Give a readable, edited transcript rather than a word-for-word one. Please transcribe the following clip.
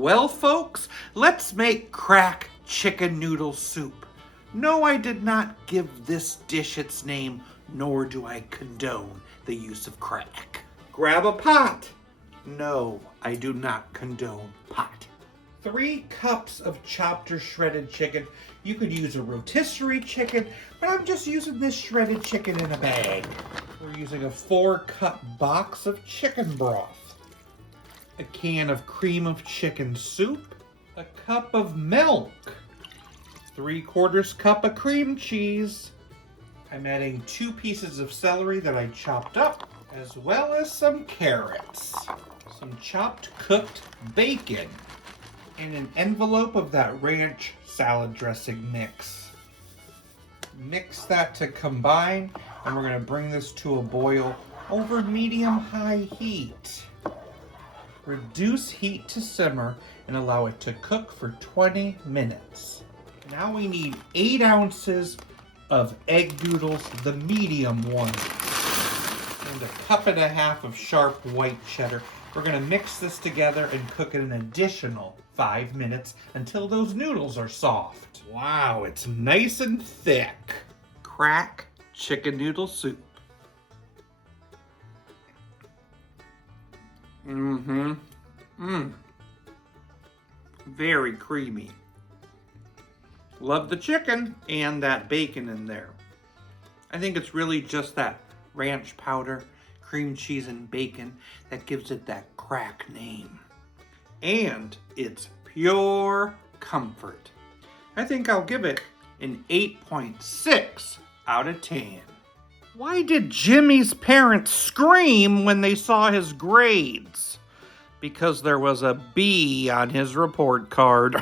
Well, folks, let's make crack chicken noodle soup. No, I did not give this dish its name, nor do I condone the use of crack. Grab a pot. No, I do not condone pot. 3 cups of chopped or shredded chicken. You could use a rotisserie chicken, but I'm just using this shredded chicken in a bag. We're using a 4-cup box of chicken broth, a can of cream of chicken soup, a cup of milk, 3/4 cup of cream cheese. I'm adding 2 pieces of celery that I chopped up, as well as some carrots, some chopped cooked bacon, and an envelope of that ranch salad dressing mix. Mix that to combine, and we're going to bring this to a boil over medium-high heat. Reduce heat to simmer and allow it to cook for 20 minutes. Now we need 8 ounces of egg noodles, the medium ones, and 1.5 cups of sharp white cheddar. We're going to mix this together and cook it an additional 5 minutes until those noodles are soft. Wow, it's nice and thick. Crack chicken noodle soup. Very creamy. Love the chicken and that bacon in there. I think it's really just that ranch powder, cream cheese, and bacon that gives it that crack name. And it's pure comfort. I think I'll give it an 8.6 out of 10. Why did Jimmy's parents scream when they saw his grades? Because there was a B on his report card.